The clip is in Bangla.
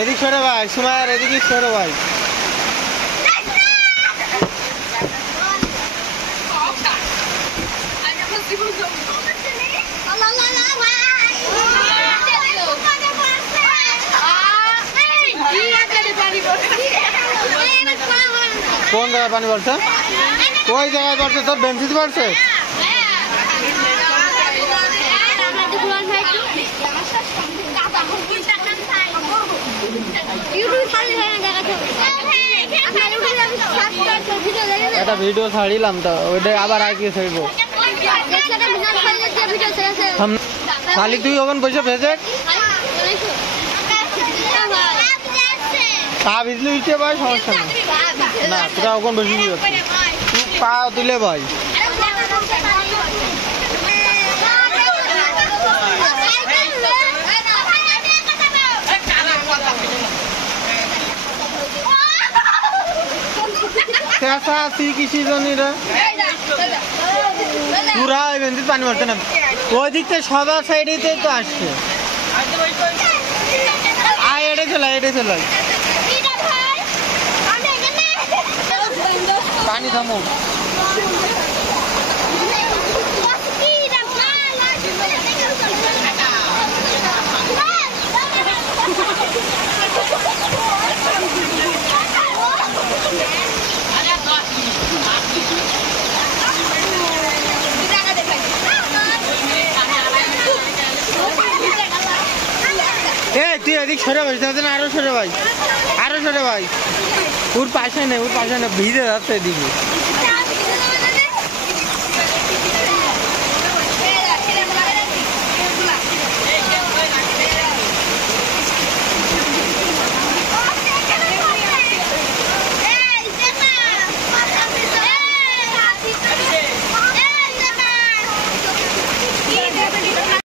এদিক সরে ভাই, সুমাইয়ার এদিকে সরে ভাই। কোন জায়গায় পানি পড়ছে? ওই জায়গায় পড়ছে, তোর বেঞ্চিতে পড়ছে। একটা ভিডিও ছাড়িলাম তো, ওইটা আবার আগে ছাড়বো। খালি তুই ওখানে বসে ভেজে পা ভিজলে উঠে ভাই, সমস্যা নেই। না তোরা ওখানে বসে কি করছিস? তুই পা তুলে ভাই। পুরা পানি মারছে না, ওই দিক থেকে সবার সাইডে তো আসছে। এটাই চলে, এটাই চলে। পানি থামো। তুই এদিক সরে ভাই, আরো সরে ভাই, আরো সরে ভাই। ওর পাশে নেই, ওর পাশে নেই, ভিজে যাচ্ছে এদিকে।